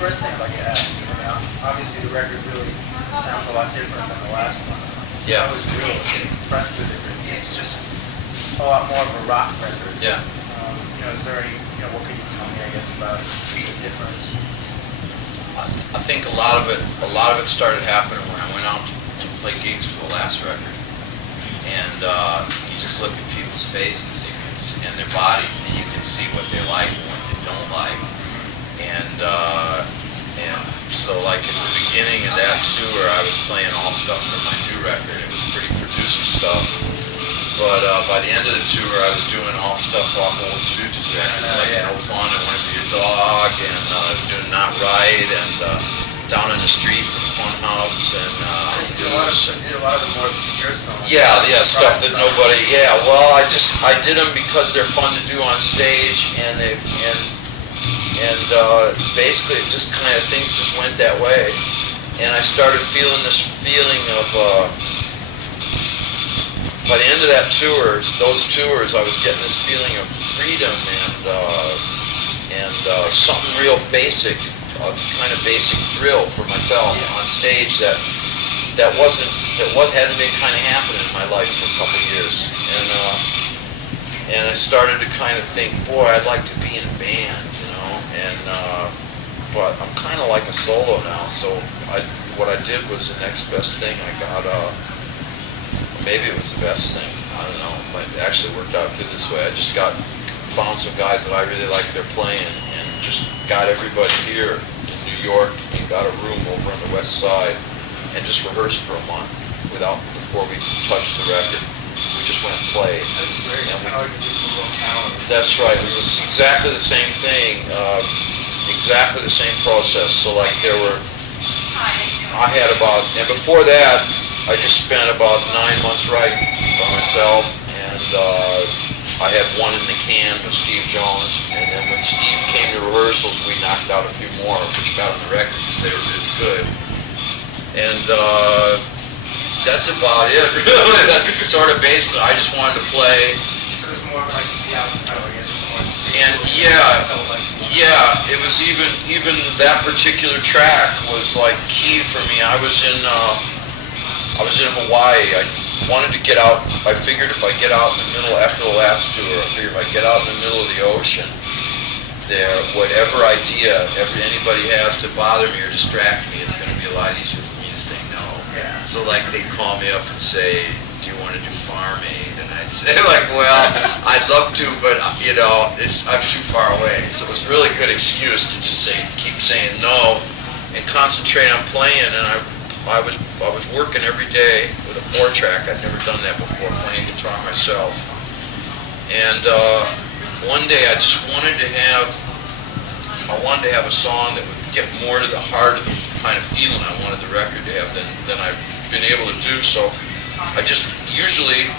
first thing I'd like to ask is, I mean, obviously the record really sounds a lot different than the last one. Yeah. I was really impressed with it. It's just a lot more of a rock record. Yeah. Is there any, what can you tell me, I guess, about the difference? I think a lot of it started happening when I went out to play gigs for the last record, and you just look at people's faces and their bodies, and you can see what they like and what they don't like, and so like at the beginning of that tour, I was playing all stuff from my new record. It was pretty producer stuff, but by the end of the tour, I was doing all stuff off old Stooges records, like No Fun and Went For Your Dog, and I was doing Not Right, and Down in the Street from Funhouse, and you did a lot of the more obscure songs. Yeah, stuff that nobody. Yeah, well, I did them because they're fun to do on stage, and basically it just kind of things just went that way, and I started feeling this feeling of. By the end of those tours, I was getting this feeling of freedom and something real basic, kind of basic thrill for myself on stage that hadn't been kind of happening in my life for a couple of years, and I started to kind of think, boy, I'd like to be in a band, but I'm kind of like a solo now, so what I did was the next best thing. I got maybe it was the best thing, I don't know, but it actually worked out good this way. I just found some guys that I really liked their playing, and just got everybody here in New York and got a room over on the west side and just rehearsed for a month before we touched the record. We just went and played. That's great. That's right. It was exactly the same thing, exactly the same process. So like and before that, I just spent about 9 months writing by myself, and I had one in the can with Steve Jones, and then when Steve came to rehearsals, we knocked out a few more, which got on the record because they were really good. And that's about it, really. That's sort of basically, I just wanted to play. So it was more like the album title, I guess, more and it was even that particular track was like key for me. I was in Hawaii. I wanted to get out. I figured if I get out in the middle after the last tour, if I get out in the middle of the ocean, whatever idea anybody has to bother me or distract me, it's going to be a lot easier for me to say no. Yeah. So like they'd call me up and say, "Do you want to do Farm Aid?" And I'd say like, "Well, I'd love to, but I'm too far away." So it was a really good excuse to just keep saying no and concentrate on playing. And I was working every day with a 4-track. I'd never done that before, playing guitar myself. And one day I just wanted to have a song that would get more to the heart of the kind of feeling I wanted the record to have than I've been able to do. So I just usually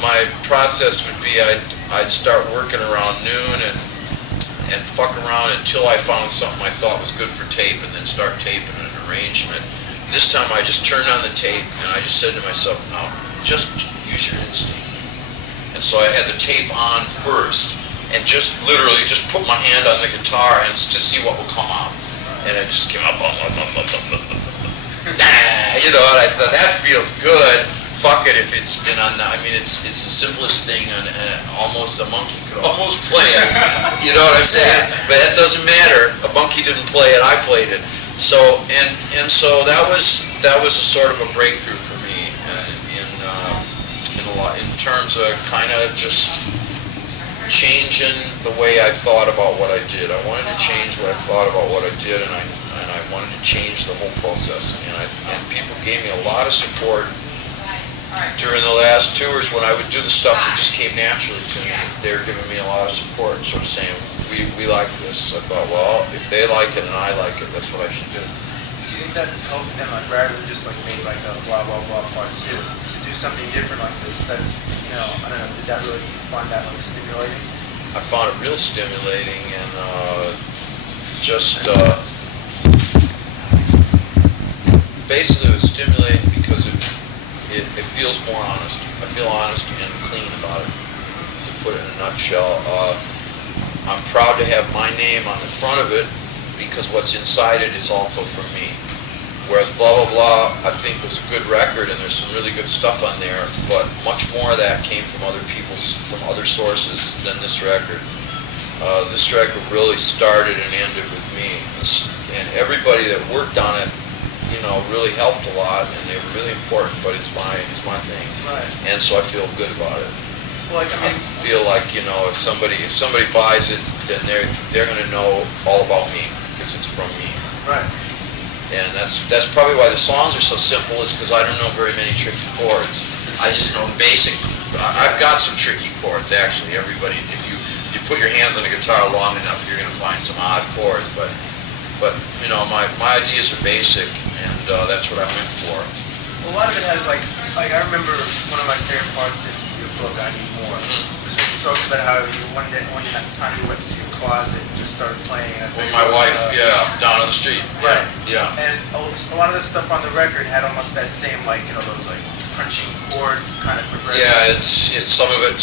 my process would be I'd start working around noon and fuck around until I found something I thought was good for tape, and then start taping and arranging it. This time I just turned on the tape and I just said to myself, no, just use your instinct. And so I had the tape on first and just literally just put my hand on the guitar and to see what would come out. And it just came up, and I thought, that feels good. Fuck it if it's been on, it's the simplest thing, and almost a monkey could almost play it. You know what I'm saying? But that doesn't matter. A monkey didn't play it, I played it. So so that was a sort of a breakthrough for me in terms of kind of just changing the way I thought about what I did. I wanted to change what I thought about what I did, and I wanted to change the whole process. And people gave me a lot of support during the last tours when I would do the stuff that just came naturally to me. They were giving me a lot of support, sort of saying, we like this. I thought, well, if they like it and I like it, that's what I should do. Do you think that's helping them, like, rather than just like make like a blah blah blah part 2, to do something different like this? That's, I don't know, did that really find that like stimulating? I found it real stimulating, and basically it was stimulating because it feels more honest. I feel honest and clean about it, to put it in a nutshell. I'm proud to have my name on the front of it because what's inside it is also from me. Whereas Blah Blah Blah, I think, was a good record, and there's some really good stuff on there, but much more of that came from from other sources than this record. This record really started and ended with me, and everybody that worked on it, you know, really helped a lot, and they were really important. But it's my thing, Right. and so I feel good about it. Well, like, I I mean, feel like, you know, if somebody buys it, then they're going to know all about me because it's from me. right. And that's probably why the songs are so simple, is because I don't know very many tricky chords. I just know basic. I've got some tricky chords, actually. Everybody, if you put your hands on a guitar long enough, you're going to find some odd chords. But you know, my ideas are basic, and that's what I'm in for. Well, a lot of it has, like I remember one of my favorite parts in your book, I Need More, was when you talked about how one time you went into your closet and just started playing. And With my wife, down on the street. Right. Yeah. And a lot of the stuff on the record had almost that same, like, you know, those like crunching chord kind of progression. Yeah, it's some of it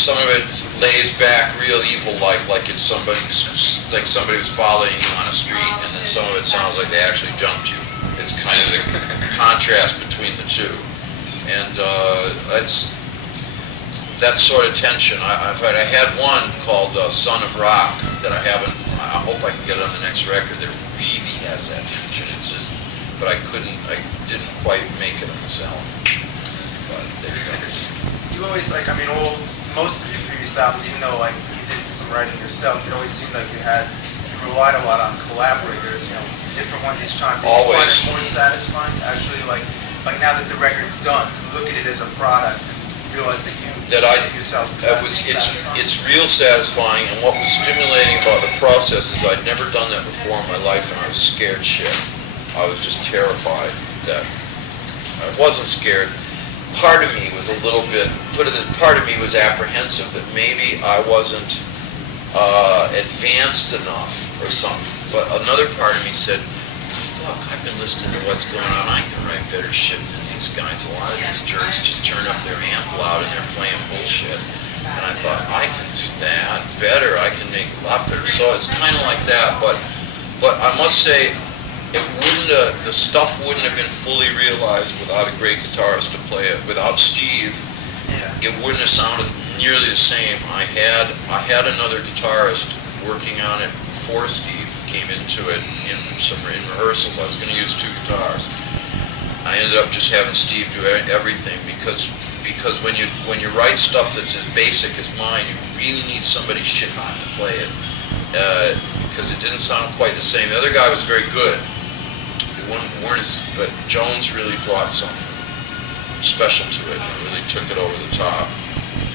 lays back real evil, like it's somebody was following you on a street, and then some of it sounds like they actually jumped you. It's kind of the contrast between the two, and it's that sort of tension. I had one called Son of Rock that I hope I can get it on the next record that really has that tension. It's just, but I didn't quite make it on this album. But there you go. You always, like, I mean, most of your previous albums, even though, like, you did some writing yourself, it always seemed like you relied a lot on collaborators, you know, different ones each time. Did you find it more satisfying, actually, like now that the record's done, to look at it as a product and realize that you did it yourself? It's real satisfying, and what was stimulating about the process is I'd never done that before in my life, and I was scared shit. I was just terrified that I wasn't scared. Part of me was a little bit, part of me was apprehensive that maybe I wasn't advanced enough or something. But another part of me said, fuck, I've been listening to what's going on. I can write better shit than these guys. A lot of these jerks just turn up their amp loud and they're playing bullshit. And I thought, I can do that better. I can make a lot better. So it's kind of like that. But I must say, the stuff wouldn't have been fully realized without a great guitarist to play it. Without Steve, it wouldn't have sounded nearly the same. I had another guitarist working on it before Steve came into it in rehearsals. I was going to use two guitars. I ended up just having Steve do everything because when you write stuff that's as basic as mine, you really need somebody shit hot to play it because it didn't sound quite the same. The other guy was very good. But Jones really brought something special to it and really took it over the top.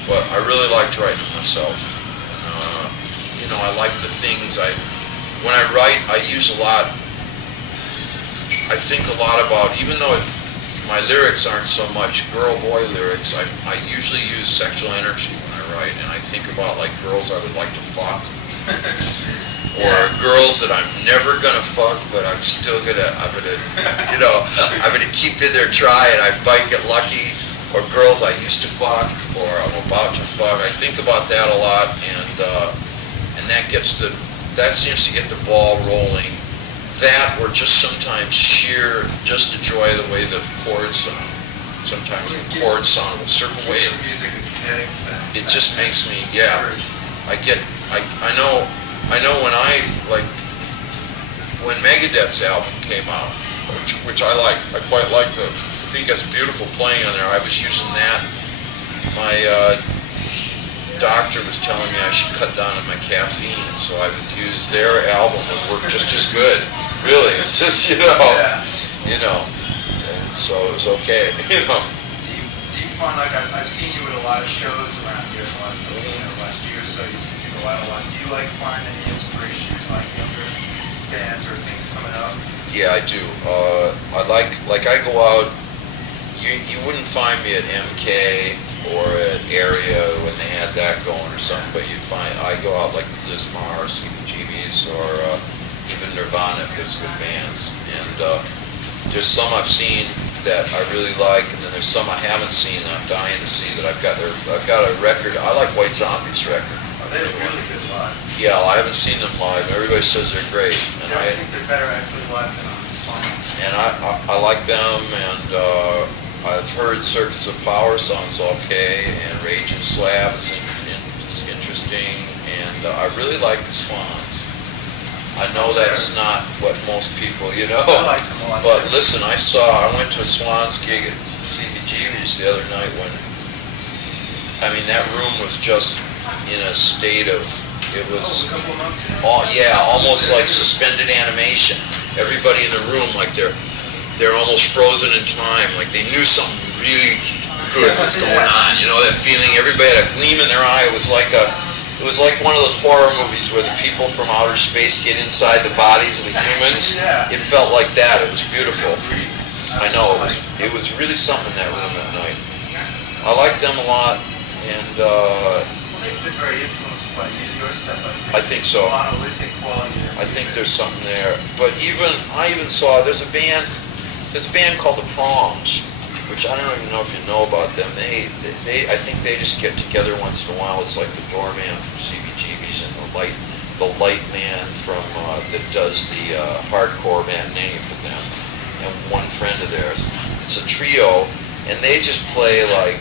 But I really liked writing it myself. And, you know, I like the things when I write, I use a lot. I think a lot about, even though my lyrics aren't so much girl-boy lyrics, I usually use sexual energy when I write, and I think about, like, girls I would like to fuck. Or girls that I'm never gonna fuck, but I'm gonna keep in there trying. I might get lucky. Or girls I used to fuck, or I'm about to fuck. I think about that a lot, and that seems to get the ball rolling. That, or just sometimes just the joy of the way the chords sound. Sometimes the chords sound a certain way. It just makes me, I know when Megadeth's album came out, which I liked. I quite liked it. I think it's beautiful playing on there. I was using that. My doctor was telling me I should cut down on my caffeine, so I would use their album. It worked just as good. Really, it's just, so it was okay, Do you find, like, I've seen you at a lot of shows around here in the last year or so, you seem to go out a lot. Do you, like, find any inspiration in, like, younger bands or things coming up? Yeah, I do. I I go out, you wouldn't find me at MK or at Area when they had that going or something, but you'd find, I go out like Lismar or CBGB's or even Nirvana if there's good bands. And there's some I've seen that I really like, and then there's some I haven't seen that I'm dying to see that I've got a record. I like White Zombie's record. Oh, they're really good live. Yeah, I haven't seen them live. Everybody says they're great, and Yeah, I think they're better actually live than on vinyl. and I like them, and I've heard Circuits of Power sounds okay, and Rage and Slab is interesting, and I really like the Swans. I know that's not what most people, I like them a lot. but listen, I went to a Swans gig at CBGB's the other night when, I mean, that room was just in a state of, it was, a couple of months ago? almost like suspended animation. Everybody in the room, like they're almost frozen in time, like they knew something really good was going on. You know, that feeling, everybody had a gleam in their eye. It was like one of those horror movies where the people from outer space get inside the bodies of the humans. Yeah. It felt like that. It was beautiful. I know, it was really something in that room that night. I liked them a lot, and They've been very influenced by your stuff. I think so. Monolithic quality. I think there's something there. But I even saw, there's a band called The Proms, which I don't even know if you know about them. I think they just get together once in a while. It's like the doorman from CBGB's and the light man from that does the hardcore matinee for them, and one friend of theirs. It's a trio, and they just play like,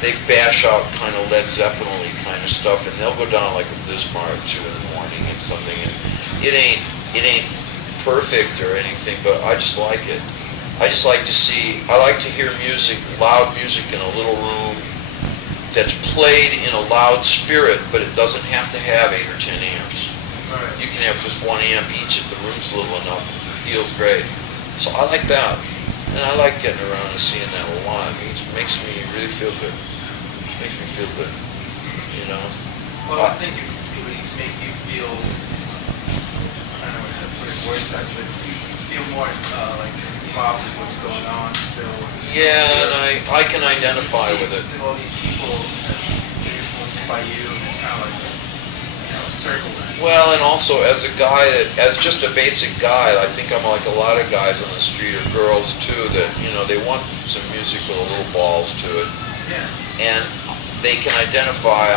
they bash out kind of Led Zeppelin-y kind of stuff, and they'll go down like a Bismarck at 2 in the morning and something, and it ain't perfect or anything, but I just like it. I like to hear music, loud music in a little room that's played in a loud spirit, but it doesn't have to have 8 or 10 amps. Right. You can have just 1 amp each if the room's little enough. It feels great. So I like that. And I like getting around and seeing that a lot. It makes me really feel good. Makes me feel good, Well, I think it would make you feel, I don't know how to put it in words, but you feel more like involved with what's going on still. Yeah, and I can identify with it. All these people be influenced by you, and it's kind of like a circle then. Well, and also as just a basic guy, I think I'm like a lot of guys on the street, or girls too, that, they want some music with a little balls to it. Yeah. And I can identify,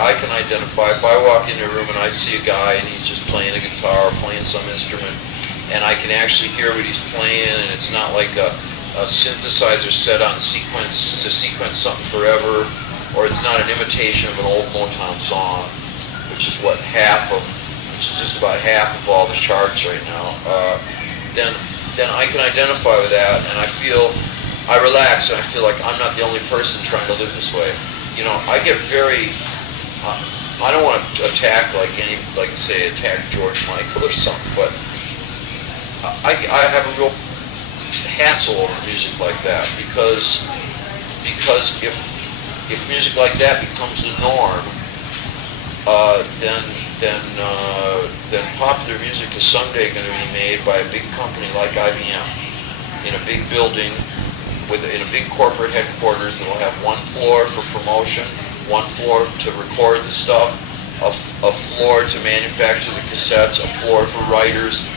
if I walk into a room and I see a guy and he's just playing a guitar or playing some instrument, and I can actually hear what he's playing, and it's not like a synthesizer set on sequence to sequence something forever, or it's not an imitation of an old Motown song, which is just about half of all the charts right now, then I can identify with that, and I relax, and I feel like I'm not the only person trying to live this way. I get very, I don't want to attack attack George Michael or something, but I have a real hassle over music like that, because if music like that becomes the norm, then popular music is someday going to be made by a big company like IBM in a big building in a big corporate headquarters that will have one floor for promotion, one floor to record the stuff, a floor to manufacture the cassettes, a floor for writers.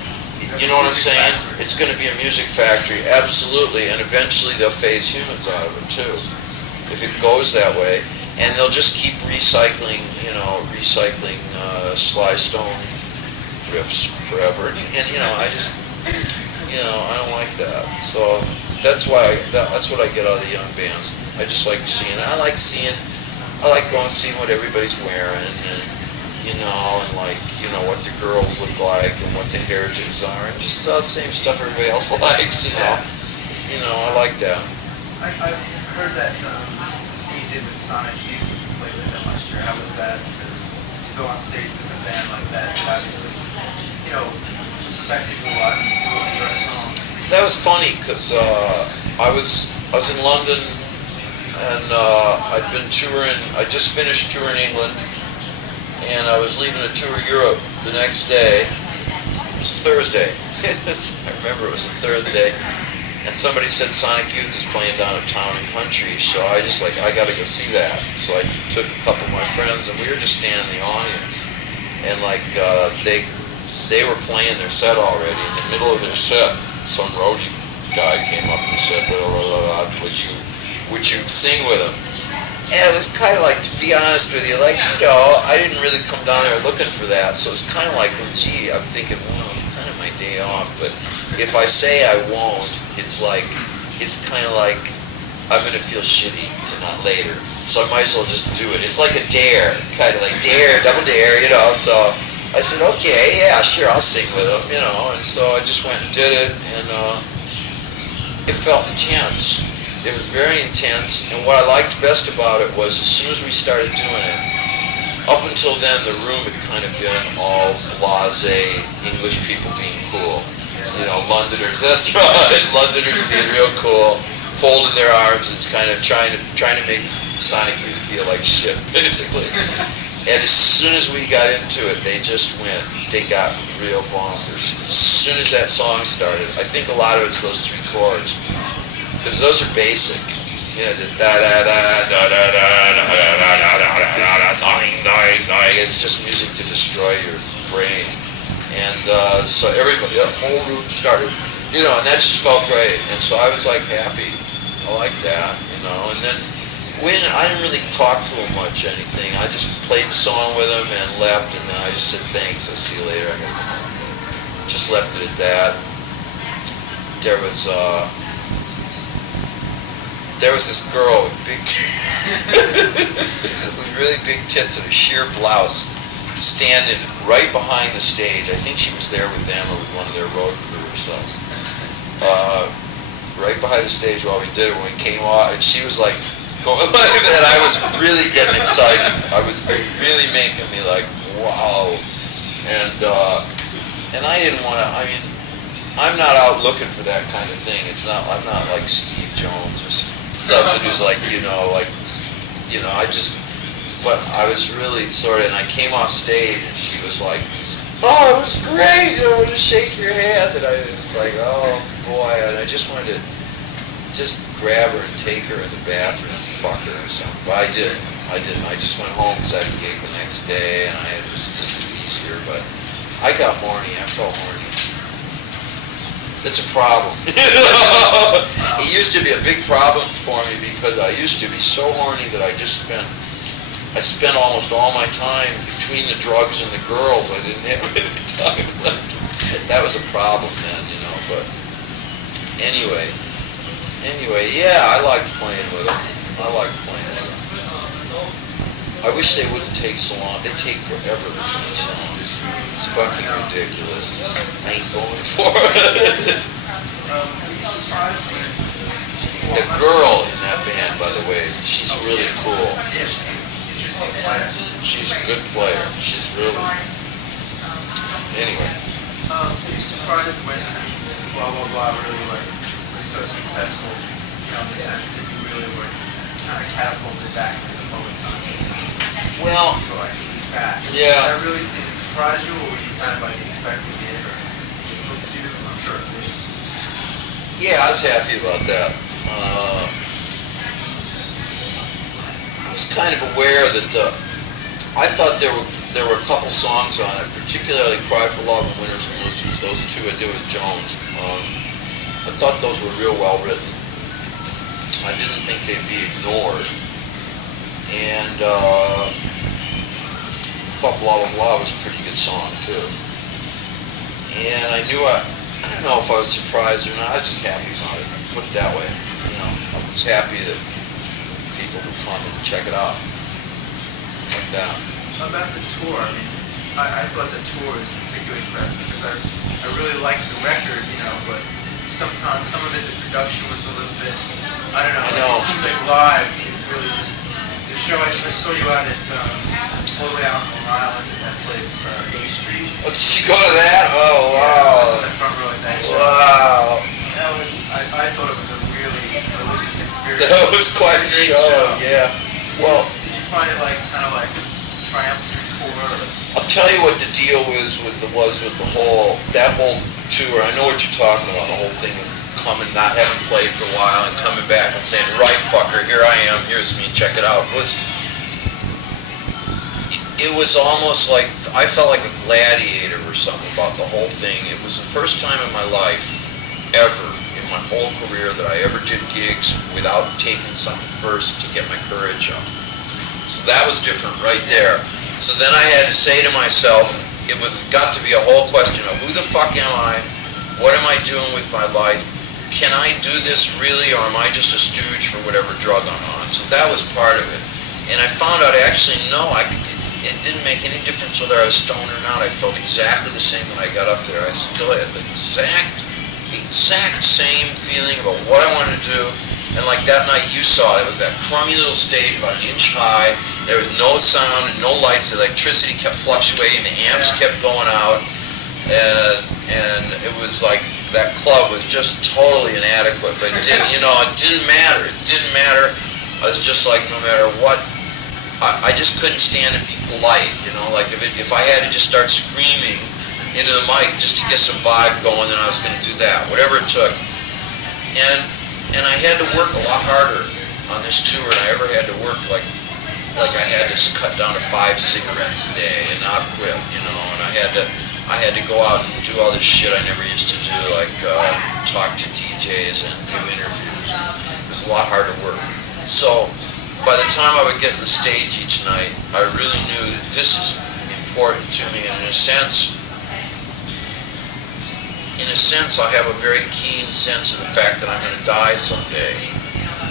You know what I'm saying? It's going to be a music factory, absolutely, and eventually they'll phase humans out of it too, if it goes that way. And they'll just keep recycling Sly Stone riffs forever. And I don't like that. So that's what I get out of the young bands. I just like seeing. I like going and seeing what everybody's wearing, and what the girls look like and what the hairdos are, and just the same stuff everybody else likes. I like that. I've heard that you did with Sonic Youth, you played with them last year. How was that to go on stage with a band like that? Obviously, respecting a lot of your songs. That was funny because I was in London, and I'd been touring. I just finished touring England, and I was leaving to tour Europe the next day. It was a Thursday. I remember it was a Thursday. And somebody said Sonic Youth is playing down at Town and Country, so I got to go see that. So I took a couple of my friends, and we were just standing in the audience. And they were playing their set already. In the middle of their set, some roadie guy came up and said, would you sing with him? And it was kind of like, to be honest with you, like, you know, I didn't really come down there looking for that. So it's kind of like, well, gee, I'm thinking, well, it's kind of my day off. But if I say I won't, it's like, it's kind of like I'm going to feel shitty to not later. So I might as well just do it. It's like a dare, kind of like dare, double dare, you know. So I said, okay, yeah, sure, I'll sing with them, you know. And so I just went and did it, and it felt intense. It was very intense, and what I liked best about it was as soon as we started doing it, up until then the room had kind of been all blasé, English people being cool. You know, Londoners, that's right, Londoners being real cool, folding their arms and kind of trying to make Sonic Youth feel like shit, basically. And as soon as we got into it, they got real bonkers. As soon as that song started, I think a lot of it's those 3 chords. Because those are basic. You know, the it's just music to destroy your brain. And so everybody, the whole room started, you know, and that just felt great. And so I was like happy. I like that, you know. And then when I didn't really talk to him much, anything. I just played the song with him and left, and then I just said thanks. I'll see you later. I gotta go home. Just left it at that. There was this girl with big, with really big tits and a sheer blouse, standing right behind the stage. I think she was there with them or with one of their road crew or something. Right behind the stage while we did it, when we came off, and she was like going like that. I was really getting excited. I was really making me like, wow. And I didn't want to. I mean, I'm not out looking for that kind of thing. I'm not like Steve Jones or something who's like, you know, but I was really sort of, and I came off stage and she was like, oh, it was great, you know, to shake your hand, and I was like, oh boy, and I just wanted to just grab her and take her in the bathroom and fuck her or something, but I didn't. I just went home because I had a gig the next day, and this is easier, but I got horny. I felt horny. It's a problem. It used to be a big problem for me because I used to be so horny that I spent almost all my time between the drugs and the girls. I didn't have any time left. That was a problem then, you know, but anyway, yeah, I liked playing with them. I wish they wouldn't take so long. They take forever between songs. It's fucking ridiculous. I ain't going for it. The girl in that band, by the way, she's really cool. She's a good player. She's really... Anyway. Were you surprised when blah blah blah really was so successful, you know, in the sense that you really were kind of catapulted back into the public consciousness? Well, back. Yeah. That really did it surprise you, or were you kind of like expecting it, or it hooked you? I'm sure it did. Yeah, I was happy about that. I was kind of aware that I thought there were a couple songs on it, particularly "Cry for Love" and "Winners and Losers." Those two I did with Jones. I thought those were real well written. I didn't think they'd be ignored, and thought "Blah Blah Blah" was a pretty good song too. And I knew I don't know if I was surprised or not. I was just happy about it. Put it that way. You know, I was happy that people would come and check it out like that. About the tour, I mean, I thought the tour was particularly impressive because I really liked the record, you know, but sometimes some of it, the production was a little bit, I don't know. I know. It seemed like live, it really just, the show, I saw you out at, all the way out on Long Island at that place, A Street. Oh, did you go to that? Oh, Yeah, I was wow. in the front row at that show. Wow. That was, I thought it was a really religious experience. That was quite a Great show, yeah. Well, did you find it like, kind of like, triumphant tour? I'll tell you what the deal was with that whole tour. I know what you're talking about, the whole thing of coming, not having played for a while and coming back and saying, right fucker, here I am, here's me, check it out. It was almost like, I felt like a gladiator or something about the whole thing. It was the first time in my life, ever in in my whole career that I ever did gigs without taking something first to get my courage up. So that was different right there. So then I had to say to myself, it got to be a whole question of who the fuck am I? What am I doing with my life? Can I do this really, or am I just a stooge for whatever drug I'm on? So that was part of it. And I found out actually, no, it didn't make any difference whether I was stoned or not. I felt exactly the same when I got up there. I still had the exact same feeling about what I wanted to do. And like that night you saw, it was that crummy little stage about an inch high. There was no sound and no lights. The electricity kept fluctuating. The amps kept going out. And it was like that club was just totally inadequate. But it didn't, it didn't matter. It didn't matter. I was just like, no matter what, I just couldn't stand and be polite, like if I had to just start screaming into the mic just to get some vibe going, then I was going to do that, whatever it took. And I had to work a lot harder on this tour than I ever had to work, like I had to cut down to 5 cigarettes a day and not quit, and I had to go out and do all this shit I never used to do, like talk to DJs and do interviews. It was a lot harder work. So by the time I would get on the stage each night, I really knew that this is important to me. And in a sense, I have a very keen sense of the fact that I'm going to die someday.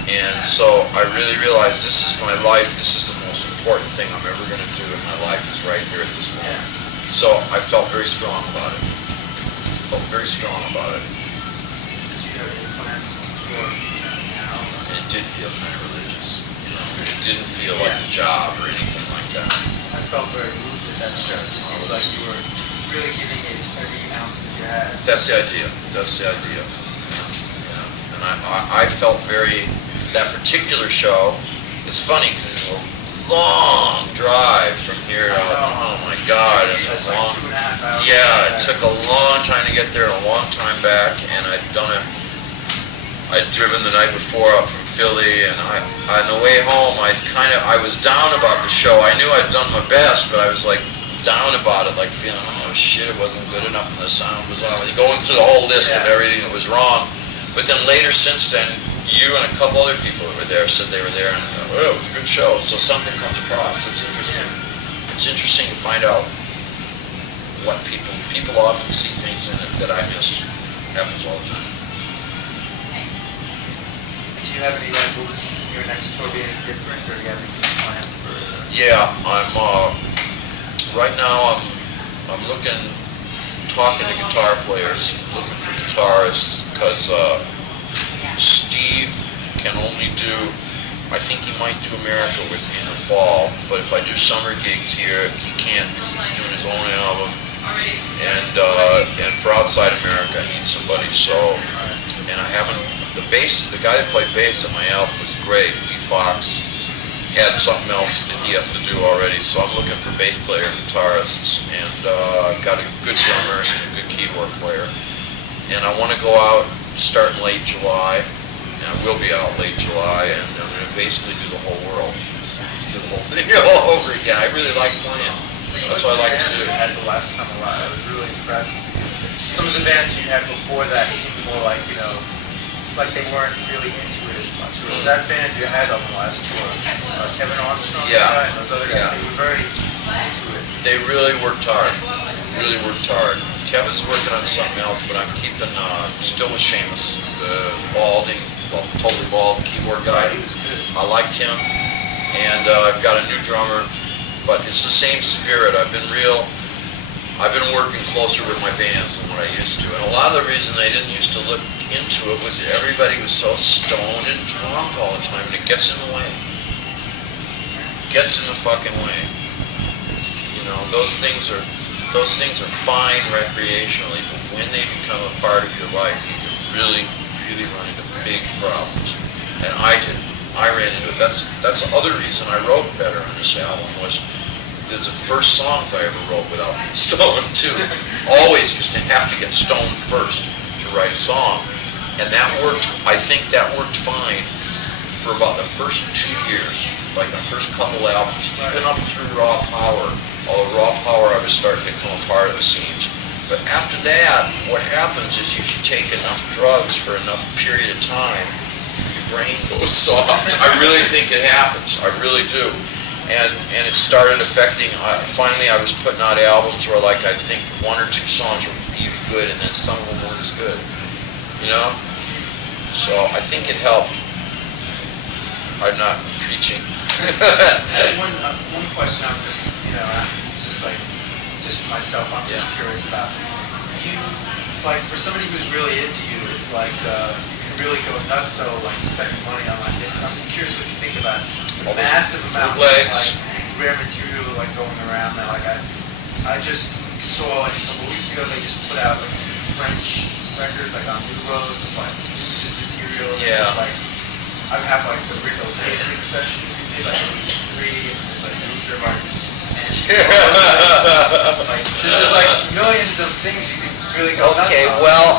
And so I really realized this is my life. This is the most important thing I'm ever going to do in my life is right here at this moment. So I felt very strong about it. Did you have any plans to tour now? And it did feel kind of religious. It didn't feel like a job or anything like that. I felt very moved at that show. It seemed like you were really giving it every ounce that you had. That's the idea. Yeah. And I felt that particular show, it's funny because it's a long drive from here to, oh my God. It's like 2.5 hours. Yeah, it took a long time to get there and a long time back, and I'd driven the night before up from Philly, and on the way home, I was down about the show. I knew I'd done my best, but I was like down about it, like feeling, oh shit, it wasn't good enough, and the sound was off. And going through the whole list of everything that was wrong. But then later, since then, you and a couple other people that were there said they were there, and it was a good show. So something comes across. It's interesting. It's interesting to find out what people often see things in it that I miss. Happens all the time. Do you have any, will your next tour be any different, or do you have anything planned for? Yeah, right now I'm talking to guitar players, looking for guitarists, because Steve can only do, I think he might do America with me in the fall, but if I do summer gigs here, he can't because he's doing his own album, and for outside America I need somebody, and I haven't, the guy that played bass at my album was great, Lee Fox, had something else that he has to do already, so I'm looking for bass player and guitarists, and I've got a good drummer and a good keyboard player, and I want to go out starting late July, and I will be out late July, and I'm going to basically do the whole world, do the whole thing all over again. I really like playing. That's what I like to do. You had the last time a lot. I was really impressed. Some of the bands you had before that seemed more like, like they weren't really into it as much. It was that band you had on the last tour, Kevin Armstrong and those other guys, they were very into it. They really worked hard. Kevin's working on something else, but I'm keeping, still with Seamus, the totally bald keyboard guy. He was good. I liked him, and I've got a new drummer, but it's the same spirit. I've been working closer with my bands than what I used to, and a lot of the reason they didn't used to look into it was that everybody was so stoned and drunk all the time, and it gets in the way. Gets in the fucking way. Those things are fine recreationally, but when they become a part of your life, you can really, really run into big problems. And I ran into it. That's the other reason I wrote better on this album was there's the first songs I ever wrote without being stoned too. Always used to have to get stoned first to write a song. And that worked, I think that worked fine for about the first 2 years, like the first couple albums, even up through Raw Power. Although Raw Power I was starting to come apart at the seams. But after that, what happens is if you take enough drugs for enough period of time, your brain goes soft. I really think it happens. I really do. And it started affecting, finally I was putting out albums where like I think 1 or 2 songs were really good and then some of them weren't as good. You know? So I think it helped. I'm not preaching. One question I'm just, just for myself, I'm just curious about. You, like, for somebody who's really into you, it's like, you can really go nuts, so, like, spending money on like this. I'm curious what you think about the massive amount of, like, rare material, like, going around there. Like, I just saw, like, a couple weeks ago, they just put out, like, 2 French records, like, on New Roads, of, like, Stooges material. Yeah. Just, like, I have, like, the Rico Basic session we did, like, 3, and there's, like, Luther, like, like, there's like millions of things you could really go nuts Okay, on. well,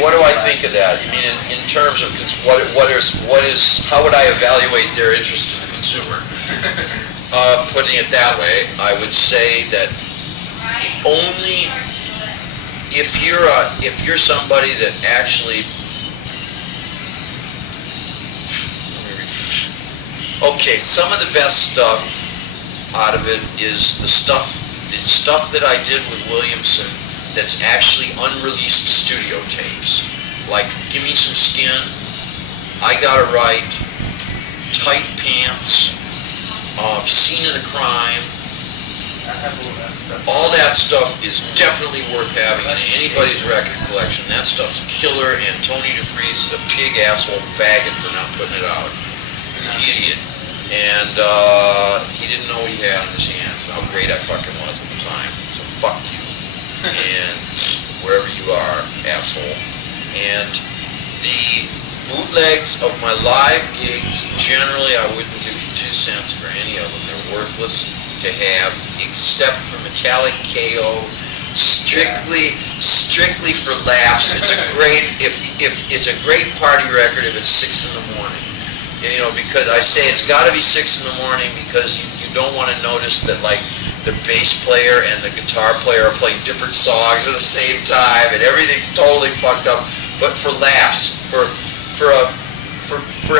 what do I think of that? You mean in terms of how would I evaluate their interest in the consumer? Putting it that way, I would say that only if you're somebody that actually. Okay, some of the best stuff out of it is the stuff that I did with Williamson that's actually unreleased studio tapes. Like Give Me Some Skin, I Got It Right, Tight Pants, Scene of the Crime. I have all that stuff. All that stuff is definitely worth having in anybody's record collection. That stuff's killer, and Tony DeFries, the pig asshole faggot for not putting it out. He's an idiot. And he didn't know what he had on his hands, how great I fucking was at the time. So fuck you. And wherever you are, asshole. And the bootlegs of my live gigs, generally I wouldn't give you 2 cents for any of them. They're worthless to have, except for Metallic KO, strictly for laughs. It's a great, if it's a great party record if it's 6 in the morning. You know, because I say it's got to be 6 in the morning because you don't want to notice that, like, the bass player and the guitar player are playing different songs at the same time and everything's totally fucked up. But for laughs, for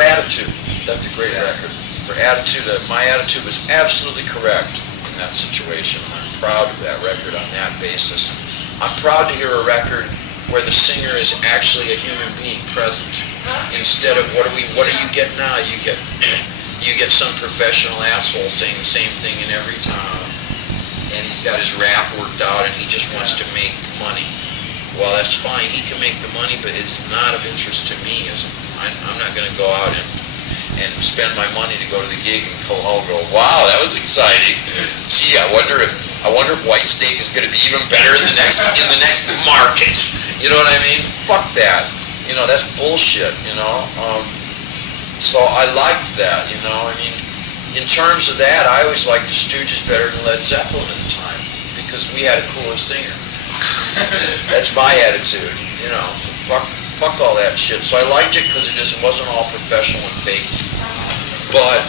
attitude, that's a great record. For attitude, my attitude was absolutely correct in that situation. I'm proud of that record on that basis. I'm proud to hear a record where the singer is actually a human being present. Instead of what do you get now? You get some professional asshole saying the same thing in every town, and he's got his rap worked out, and he just wants to make money. Well, that's fine. He can make the money, but it's not of interest to me. I'm not going to go out and spend my money to go to the gig and go home and go, wow, that was exciting. Gee, I wonder if Whitesnake is going to be even better in the next market. You know what I mean? Fuck that. You know, that's bullshit, you know. So I liked that, you know. I mean, in terms of that, I always liked the Stooges better than Led Zeppelin at the time because we had a cooler singer. That's my attitude, you know. Fuck all that shit. So I liked it because it wasn't all professional and fake. But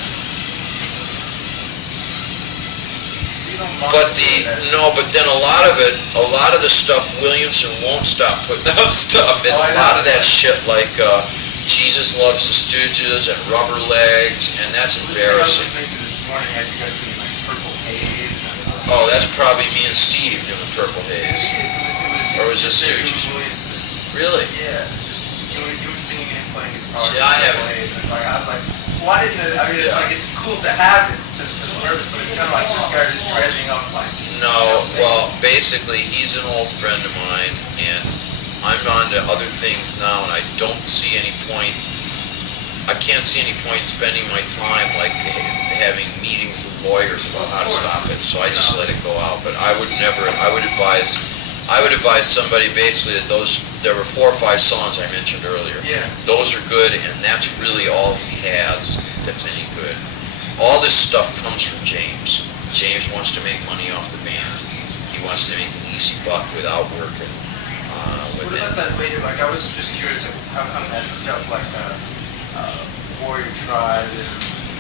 then a lot of the stuff, Williamson won't stop putting out stuff, and a lot of that shit like Jesus Loves the Stooges and Rubber Legs, and that's embarrassing. I was listening to this morning, had you guys doing like Purple Haze? Oh, that's probably me and Steve doing Purple Haze. Or was it Stooges? Really? Yeah, it was just you were singing and playing guitar. See, I haven't. I was like, why didn't it? I mean, it's like it's cool to have it just for the purpose, but it's kind of like this guy just dredging up like. No, well, basically, he's an old friend of mine, and I'm on to other things now, and I don't see any point. I can't see any point in spending my time like having meetings with lawyers about how to stop it. So I just let it go out. But I would never. I would advise somebody basically that there were 4 or 5 songs I mentioned earlier. Yeah. Those are good, and that's really all he has that's any good. All this stuff comes from James. James wants to make money off the band. He wants to make an easy buck without working. What about that later? Like, I was just curious how come that stuff like Warrior Tribe and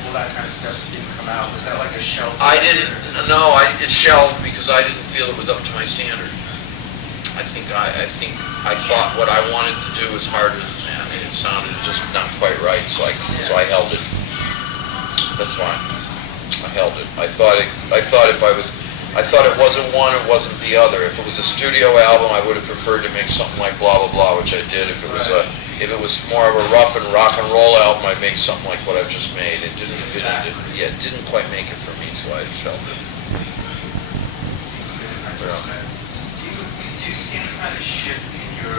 all that kind of stuff didn't come out. Was that like a shelf? I didn't. No, it shelved because I didn't feel it was up to my standard. I thought what I wanted to do was harder than that. It sounded just not quite right, so I held it. That's fine. I held it. I thought it wasn't one, it wasn't the other. If it was a studio album, I would have preferred to make something like Blah Blah Blah, which I did. If it was more of a rough and rock and roll album, I'd make something like what I've just made. It didn't fit. It didn't quite make it for me, so I just held it. Do you see any kind of shift in your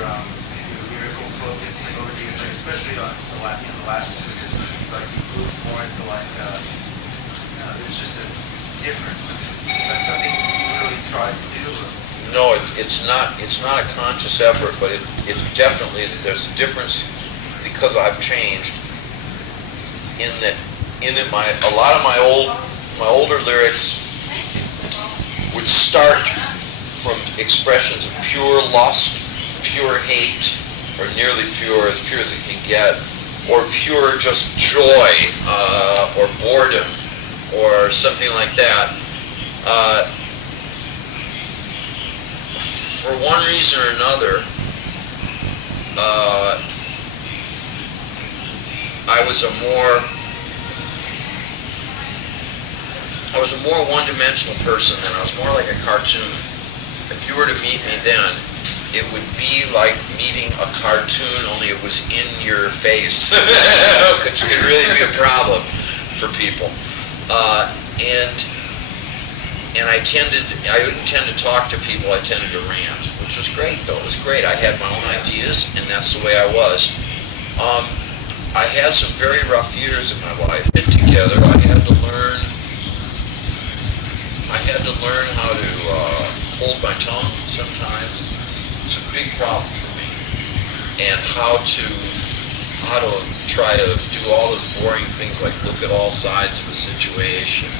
lyrical focus over the years, like especially on the last two years? It seems like you moved more into like there's just a difference. Is that something you really tried to do? No, it's not a conscious effort, but it definitely, there's a difference because I've changed in that a lot of my older lyrics would start from expressions of pure lust, pure hate, or nearly pure as it can get, or pure just joy, or boredom, or something like that. For one reason or another, I was a more one-dimensional person then. I was more like a cartoon. If you were to meet me then, it would be like meeting a cartoon, only it was in your face, which could really be a problem for people. And I didn't tend to talk to people, I tended to rant, which was great though. It was great. I had my own ideas, and that's the way I was. I had some very rough years in my life. Together, I had to learn how to hold my tongue sometimes. It's a big problem for me. And how to try to do all those boring things like look at all sides of a situation,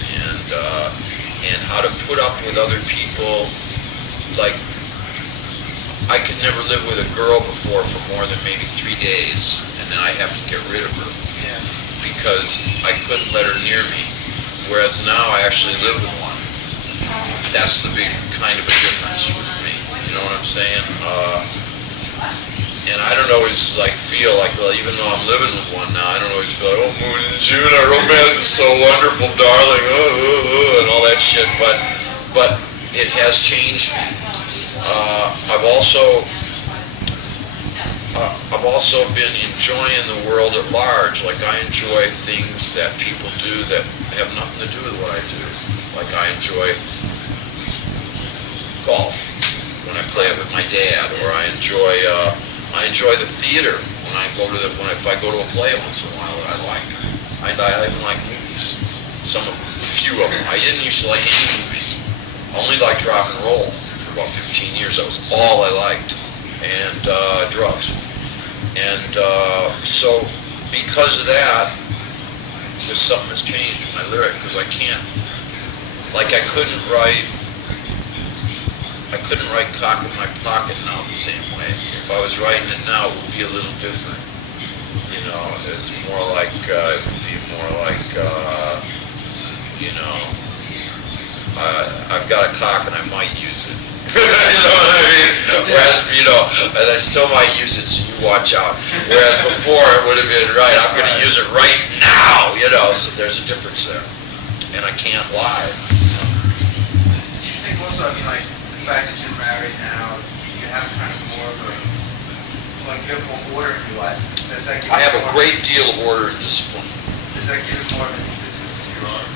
and how to put up with other people. Like, I could never live with a girl before for more than maybe 3 days, and then I have to get rid of her because I couldn't let her near me. Whereas now I actually live with one. That's the big kind of a difference with me. You know what I'm saying? And I don't always feel like, well, even though I'm living with one now, I don't always feel like, oh, Moon and June, our romance is so wonderful, darling, and all that shit. But it has changed me. I've also been enjoying the world at large. Like, I enjoy things that people do that have nothing to do with what I do. Like, I enjoy golf when I play it with my dad, or I enjoy the theater when I go to if I go to a play once in a while that I like. I even like movies. A few of them. I didn't used to like any movies. I only liked rock and roll for about 15 years. That was all I liked, and drugs. And so because of that, there's something that's changed in my lyric, because I can't, like, I couldn't write cock in my pocket now the same way. If I was writing it now, it would be a little different. You know, it's more like, it would be more like, I've got a cock and I might use it. You know what I mean? Whereas, and I still might use it, so you watch out. Whereas before, it would have been, right, I'm going to use it right now, so there's a difference there. And I can't lie. Do you think also, the fact that you're married now, you have kind of more of you have more order in your life? I have a great deal of order and discipline. Does that give it more of an impetus to your art?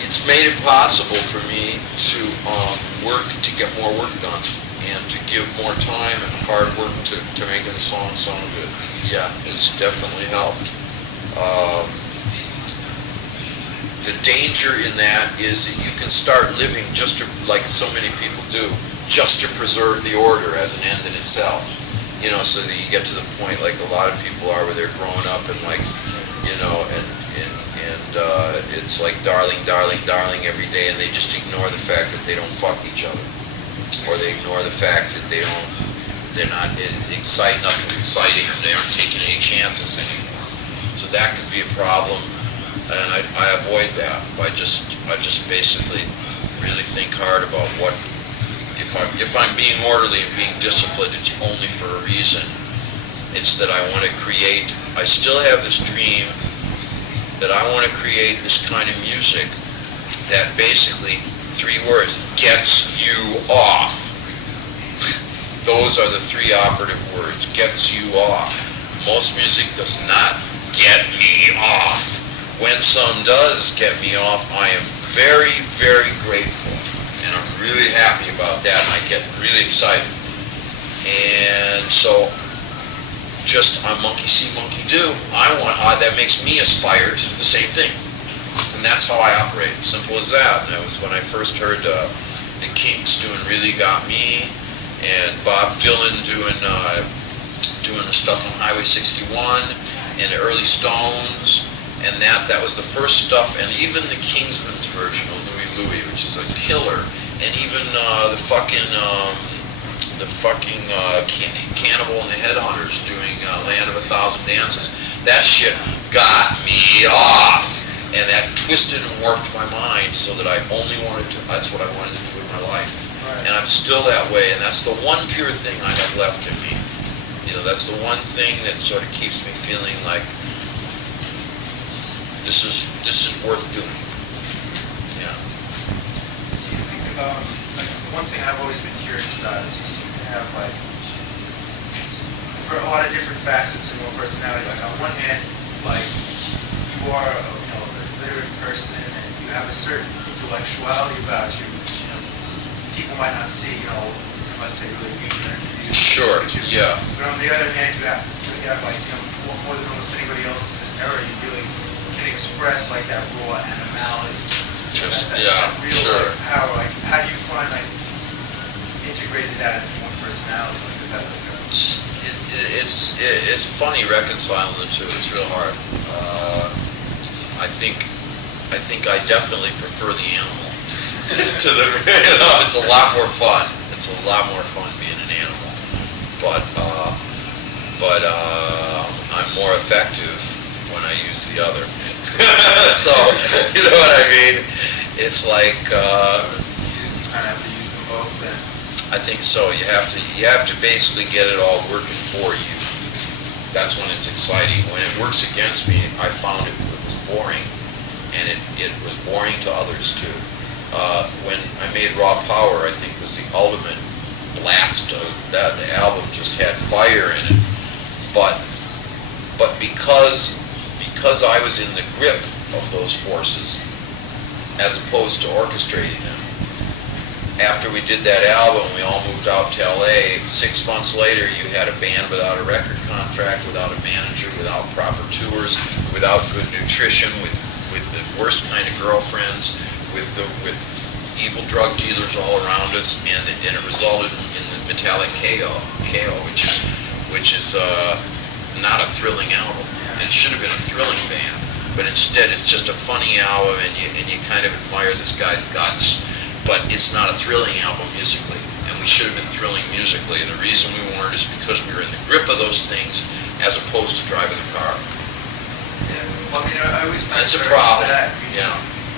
It's made it possible for me to to get more work done, and to give more time and hard work to make a song sound good. Yeah, it's definitely helped. The danger in that is that you can start living just like so many people do, just to preserve the order as an end in itself. So that you get to the point like a lot of people are, where they're growing up and it's like darling, darling, darling every day, and they just ignore the fact that they don't fuck each other, or they ignore the fact that they're not nothing's exciting, and they aren't taking any chances anymore. So that could be a problem, and I avoid that. I just basically really think hard about if if I'm being orderly and being disciplined, it's only for a reason. It's that I want to create, I still have this dream that I want to create this kind of music that basically, 3 words, gets you off. Those are the 3 operative words, gets you off. Most music does not get me off. When some does get me off, I am very, very grateful. And I'm really happy about that, and I get really excited. And so, just I'm monkey see, monkey do. That makes me aspire to do the same thing. And that's how I operate, simple as that. And that was when I first heard the Kinks doing Really Got Me, and Bob Dylan doing the stuff on Highway 61, and the early Stones, and that was the first stuff, and even the Kingsmen's version of Louie, which is a killer, and even the fucking Cannibal and the Headhunters doing Land of a Thousand Dances. That shit got me off, and that twisted and warped my mind so that that's what I wanted to do in my life. Right. And I'm still that way, and that's the one pure thing I have left in me. You know, that's the one thing that sort of keeps me feeling like this is worth doing. Yeah. Do you think, like, one thing I've always been curious about is you seem to have, like, for a lot of different facets in your personality. Like, on one hand, like, you are a literate person, and you have a certain intellectuality about you, which, people might not see, unless they really read your interviews. Sure, yeah. But on the other hand, you have like, more than almost anybody else in this era, you really can express, like, that raw animality. That real, sure. Like, power. Like, how do you find, like, integrated that into one personality? Like, is that like it's funny reconciling the two. It's real hard. I think I definitely prefer the animal to the. It's a lot more fun. It's a lot more fun being an animal. But I'm more effective when I use the other. So you know what I mean? It's like. You kind of have to use them both then. I think so. You have to basically get it all working for you. That's when it's exciting. When it works against me, I found it was boring, and it was boring to others too. When I made Raw Power, I think was the ultimate blast of that. The album just had fire in it, but because I was in the grip of those forces, as opposed to orchestrating them. After we did that album, we all moved out to LA. 6 months later, you had a band without a record contract, without a manager, without proper tours, without good nutrition, with the worst kind of girlfriends, with evil drug dealers all around us, and it resulted in the Metallic KO, which is not a thrilling album. It should have been a thrilling band, but instead it's just a funny album, and you kind of admire this guy's guts. But it's not a thrilling album musically, and we should have been thrilling musically. And the reason we weren't is because we were in the grip of those things, as opposed to driving the car. Yeah. Well, I always find that's a problem.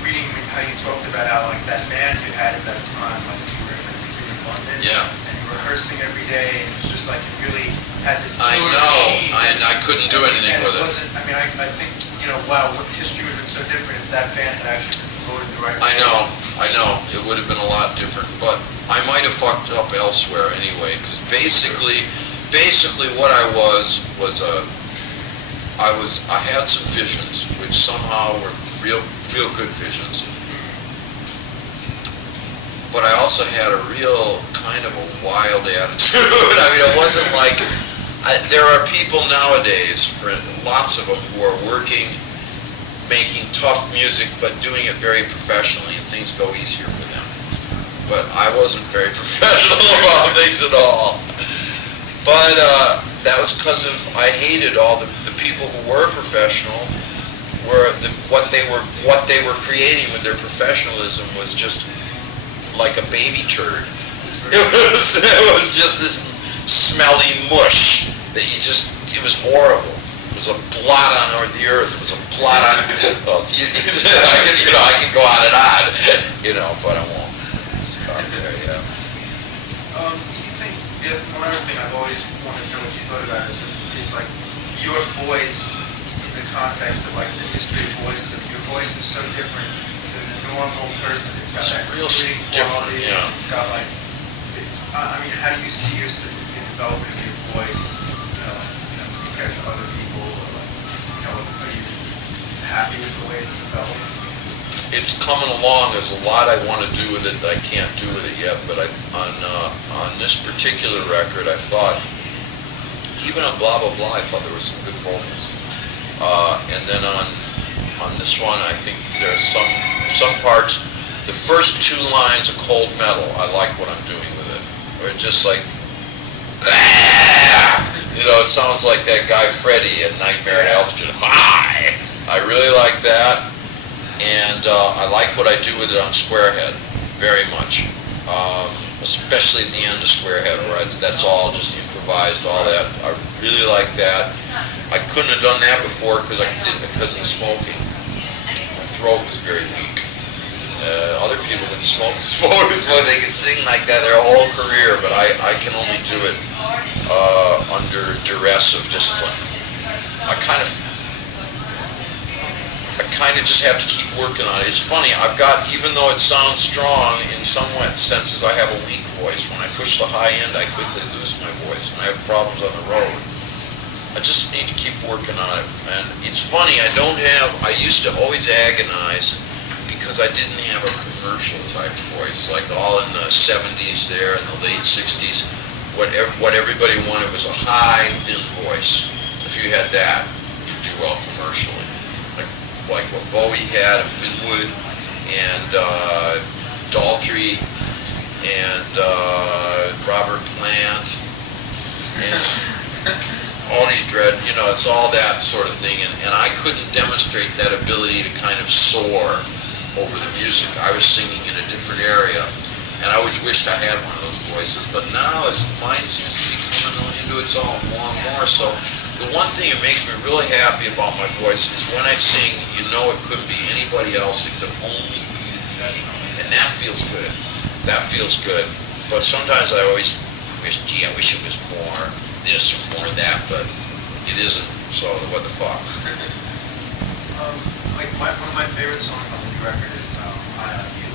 Reading how you talked about how, like, that band you had at that time, like, you were in London, yeah, and you were rehearsing every day, and it was just like you really had this. I know, and I couldn't do anything with it. I think, wow, what history would have been so different if that band had actually been promoted the right way. I know, it would have been a lot different, but I might have fucked up elsewhere anyway, because basically what I had some visions, which somehow were real good visions, but I also had a real kind of a wild attitude. I mean, it wasn't like, there are people nowadays, lots of them, who are working, making tough music, but doing it very professionally, and things go easier for them. But I wasn't very professional about things at all. But that was because I hated all the people who were professional. What they were creating with their professionalism was just like a baby turd. It was just this smelly mush that it was horrible. It was a blot on the earth. It was a blot on. I can go on and on, but I won't. Stop there, yeah. Do you think, one other thing I've always wanted to know what you thought about is like your voice in the context of like the history of voices. Your voice is so different than the normal person. It's got that real gritty different, quality. yeah. It's got like, I mean, how do you see your development of your voice, compared to other people? Or like, are you happy with the way it's developed? It's coming along. There's a lot I want to do with it that I can't do with it yet, but on this particular record, I thought, even on Blah Blah Blah, I thought there were some good vocals. And then on this one, I think there's some parts. The first two lines of Cold Metal, I like what I'm doing with it. Or it's just like, it sounds like that guy Freddie in Nightmare at Elm Street. Hi! I really like that. And I like what I do with it on Squarehead very much, especially at the end of Squarehead, where that's all just improvised, all that. I really like that. I couldn't have done that before because of the smoking. My throat was very weak. Other people can smoke as well. They can sing like that their whole career, but I can only do it under duress of discipline. I kind of just have to keep working on it. It's funny, even though it sounds strong, in some senses I have a weak voice. When I push the high end, I quickly lose my voice, and I have problems on the road. I just need to keep working on it. And it's funny, I used to always agonize because I didn't have a commercial type voice, like all in the 70s there and the late 60s. What everybody wanted was a high, thin voice. If you had that, you'd do well commercially. Like what Bowie had, and Winwood, and Daltrey, and Robert Plant, and all these it's all that sort of thing. And I couldn't demonstrate that ability to kind of soar over the music. I was singing in a different area, and I always wished I had one of those voices. But now, as the mind seems to be coming into its own more and more, so the one thing that makes me really happy about my voice is when I sing, it couldn't be anybody else. It could only be that. And that feels good. That feels good. But sometimes I always wish, I wish it was more this or more that, but it isn't. So what the fuck? One of my favorite songs on the new record is I Love You.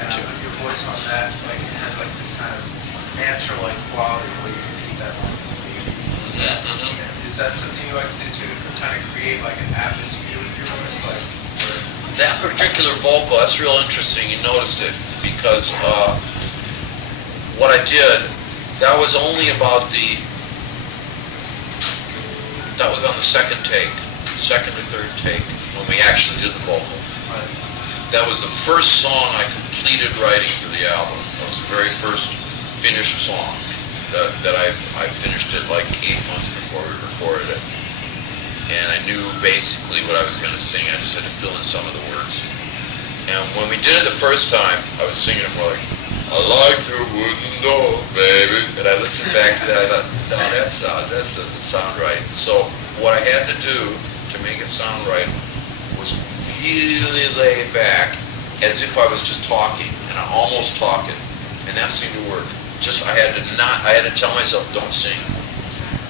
And your voice on that, it has this kind of natural quality where you repeat that one. Is that something you like to do to kind of create an atmosphere with your voice? That particular vocal, that's real interesting. You noticed it because what I did, that was only about that was on the second or third take when we actually did the vocal. Right. That was the first song I completed writing for the album. That was the very first finished song. That I finished it 8 months before we recorded it. And I knew basically what I was going to sing. I just had to fill in some of the words. And when we did it the first time, I was singing it more like, I like your wooden door, baby. And I listened back to that, I thought, no, that doesn't sound right. So what I had to do to make it sound right was really lay back as if I was just talking, and I almost talking. And that seemed to work. I had to tell myself, don't sing.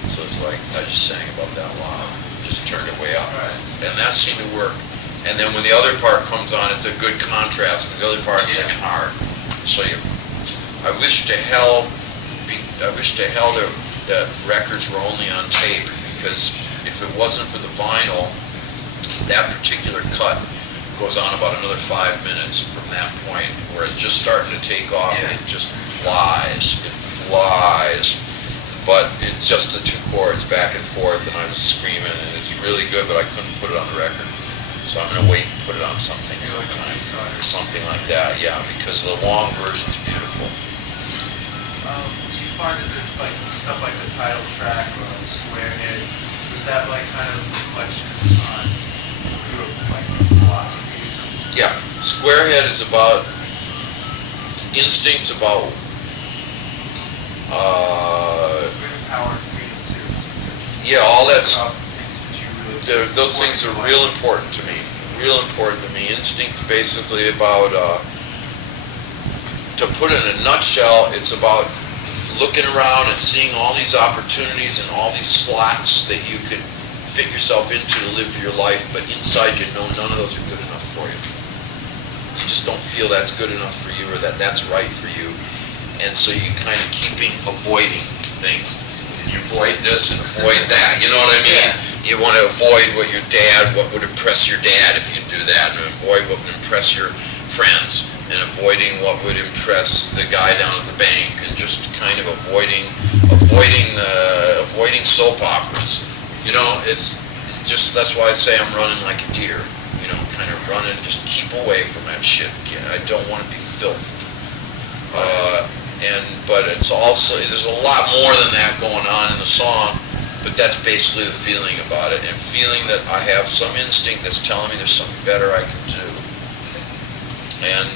So it's I just sang about that loud, just turned it way up. Right. And that seemed to work. And then when the other part comes on, it's a good contrast, because the other part is singing hard. So I wish to hell that records were only on tape, because if it wasn't for the vinyl, that particular cut goes on about another 5 minutes from that point, where it's just starting to take off. Yeah. It just flies. But it's just the two chords back and forth, and I was screaming, and it's really good, but I couldn't put it on the record. So I'm going to wait and put it on something sometime, or something like that, yeah, because the long version's beautiful. Do you find that stuff like the title track or the Squarehead, was that kind of reflections on your philosophy? Yeah, Squarehead is about instincts, about power and freedom too. yeah, all that's Things that you really those things are real important to me. Instinct's basically about, to put it in a nutshell, it's about looking around and seeing all these opportunities and all these slots that you could fit yourself into to live your life, but inside you know none of those are good enough for you. You just don't feel that's good enough for you or that that's right for you. And so you kind of avoiding things. And you avoid this and avoid that, you know what I mean? Yeah. You want to avoid what would impress your dad if you do that, and avoid what would impress your friends, and avoiding what would impress the guy down at the bank, and just kind of avoiding soap operas. You know, it's just, that's why I say I'm running like a deer. You know, kind of running, just keep away from that shit. I don't want to be filth. But it's also, there's a lot more than that going on in the song, but that's basically the feeling about it, and feeling that I have some instinct that's telling me there's something better I can do. And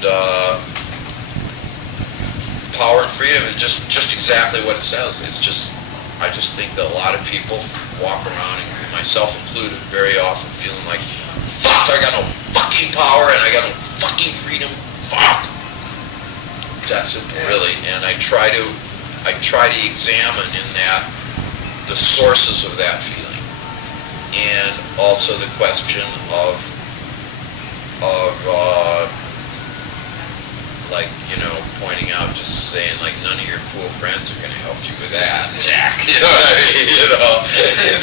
power and freedom is just exactly what it says. It's just, I just think that a lot of people walk around, and myself included, very often feeling like, fuck, I got no fucking power and I got no fucking freedom. Fuck. That's it, really. And I try to examine in that the sources of that feeling, and also the question of like, you know, pointing out, just saying, like, none of your cool friends are going to help you with that, Jack. You know what I mean?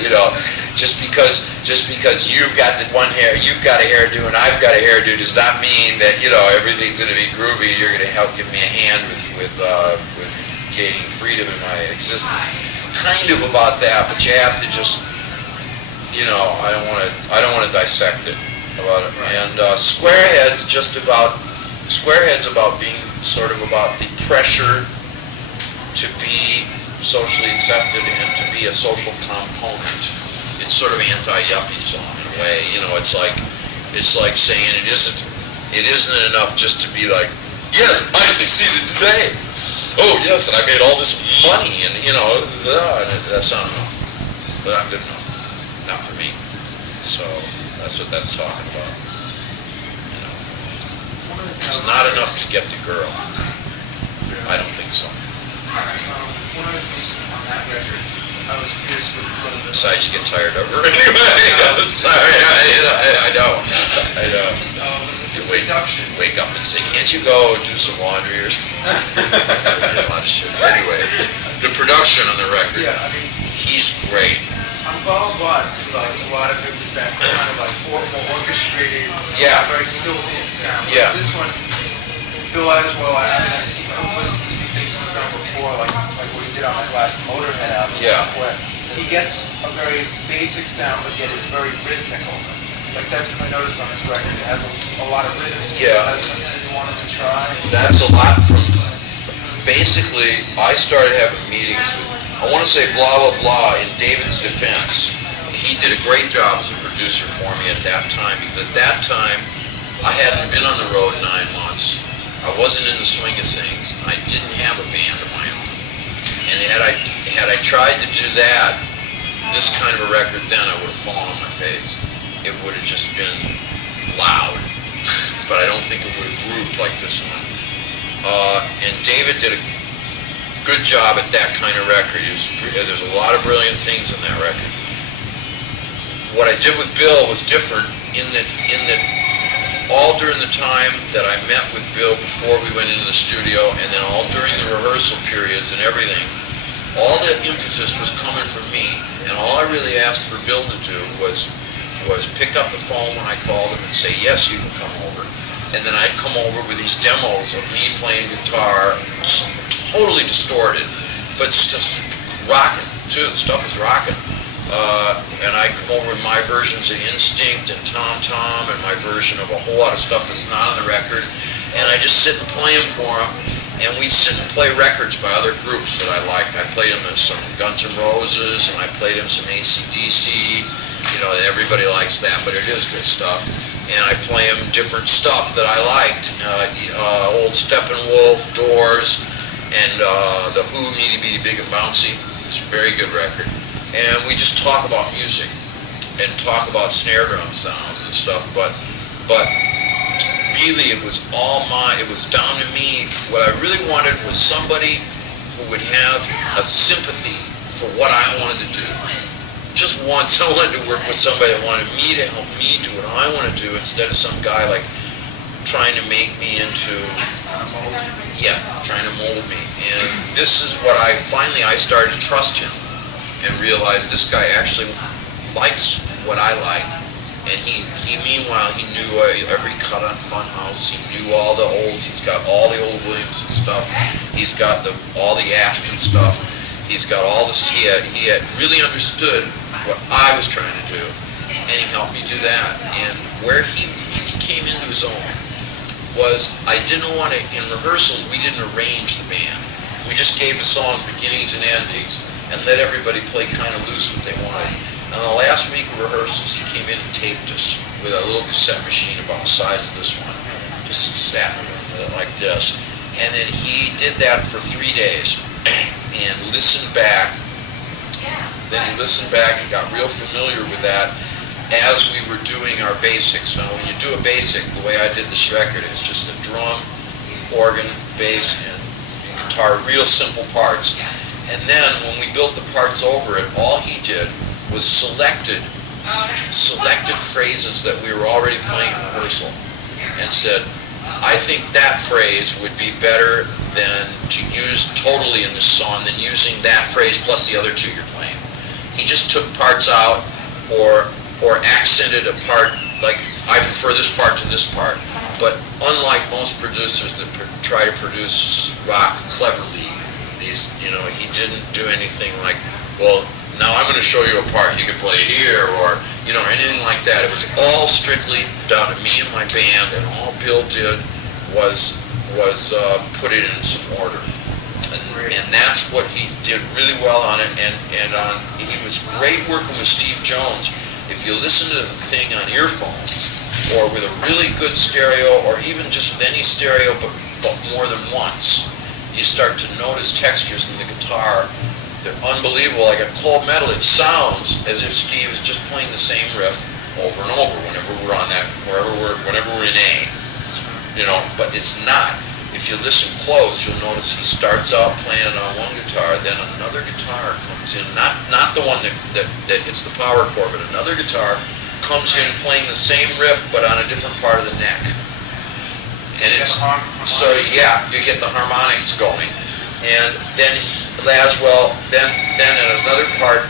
You know, just because you've got the one hair, you've got a hairdo, and I've got a hairdo, does not mean that, you know, everything's going to be groovy. And you're going to help give me a hand with gaining freedom in my existence. Kind of about that, but you have to just, you know, I don't want to dissect it about it. And Squarehead's about being sort of about the pressure to be socially accepted and to be a social component. It's sort of anti-yuppie song in a way. You know, it's like saying it isn't enough just to be like, yes, I succeeded today. Oh yes, and I made all this money, and you know, that's not enough. But not good enough. Not for me. So that's what that's talking about. It's not enough to get the girl. I don't think so. One of the things on that record, I was curious with besides, you get tired of her anyway. I'm sorry. I know. You wake up and say, can't you go do some laundry or something? A lot of shit. Anyway, the production on the record, yeah, I mean, he's great. On Ball Bots, like, a lot of it was that kind of like more orchestrated, yeah, very filled-in sound. Yeah. This one, Bill as well, I've listened to some things he's done before, like what he did on that last Motorhead album. Yeah. Where he gets a very basic sound, but yet it's very rhythmical. Like, that's what I noticed on this record. It has a lot of rhythm to it. Yeah. Is that something that you wanted to try? That's a lot from, basically, I started having meetings with, I want to say blah, blah, blah, in David's defense. He did a great job as a producer for me at that time, because at that time, I hadn't been on the road 9 months. I wasn't in the swing of things. I didn't have a band of my own. And had I tried to do that, this kind of a record then, I would have fallen on my face. It would have just been loud. But I don't think it would have grooved like this one. And David did a good job at that kind of record. There's a lot of brilliant things in that record. What I did with Bill was different in that all during the time that I met with Bill before we went into the studio, and then all during the rehearsal periods and everything, all that impetus was coming from me, and all I really asked for Bill to do was pick up the phone when I called him and say, yes, you can come over. And then I'd come over with these demos of me playing guitar, totally distorted, but just rocking too. The stuff was rocking. And I'd come over with my versions of Instinct and Tom Tom and my version of a whole lot of stuff that's not on the record. And I'd just sit and play them for him. And we'd sit and play records by other groups that I liked. I played him some Guns N' Roses, and I played him some AC/DC. You know, everybody likes that, but it is good stuff. And I play him different stuff that I liked. Old Steppenwolf, Doors, and The Who, Meaty Beaty Big and Bouncy. It's a very good record. And we just talk about music and talk about snare drum sounds and stuff, but really it was all it was down to me. What I really wanted was somebody who who would have a sympathy for what I wanted to do. Just once I wanted to work with somebody that wanted me to help me do what I want to do instead of some guy like trying to make me into, trying to mold me. And this is what I started to trust him and realized this guy actually likes what I like. And he meanwhile, he knew every cut on Funhouse. He knew he's got all the old Williamson stuff. He's got all the Ashton stuff. He's got all this, he had really understood what I was trying to do, and he helped me do that. And where he came into his own was, I didn't want to, in rehearsals, we didn't arrange the band. We just gave the songs beginnings and endings, and let everybody play kind of loose what they wanted. And the last week of rehearsals, he came in and taped us with a little cassette machine about the size of this one. Just sat with it like this. And then he did that for 3 days. And listened back. Then he listened back and got real familiar with that as we were doing our basics. Now, when you do a basic, the way I did this record is just the drum, organ, bass, and guitar, real simple parts. And then when we built the parts over it, all he did was selected phrases that we were already playing in rehearsal and said, I think that phrase would be better than to use totally in this song than using that phrase plus the other two you're playing. He just took parts out or accented a part, like I prefer this part to this part. But unlike most producers that try to produce rock cleverly, he didn't do anything like, well, now I'm going to show you a part you can play here, or anything like that. It was all strictly down to me and my band, and all Bill did was put it in some order, and that's what he did really well on it. And he was great working with Steve Jones. If you listen to the thing on earphones, or with a really good stereo, or even just with any stereo, but more than once, you start to notice textures in the guitar. They're unbelievable. Like a Cold Metal, it sounds as if Steve is just playing the same riff over and over whenever we're on that, whenever we're in A. But it's not. If you listen close, you'll notice he starts out playing on one guitar, then another guitar comes in, not the one that hits the power chord, but another guitar comes in playing the same riff, but on a different part of the neck. And it's, so yeah, you get the harmonics going. And then then at another part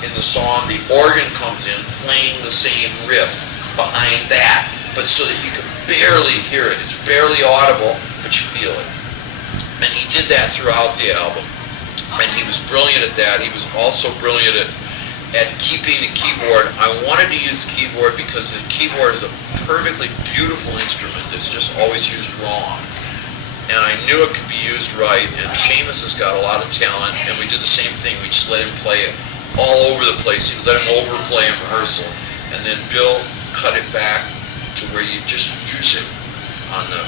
in the song, the organ comes in playing the same riff behind that, but so that you can barely hear it. It's barely audible, but you feel it. And he did that throughout the album. And he was brilliant at that. He was also brilliant at keeping the keyboard. I wanted to use the keyboard because the keyboard is a perfectly beautiful instrument that's just always used wrong. And I knew it could be used right, and Seamus has got a lot of talent, and we did the same thing. We just let him play it all over the place. We let him overplay in rehearsal. And then Bill cut it back to where you just use it on the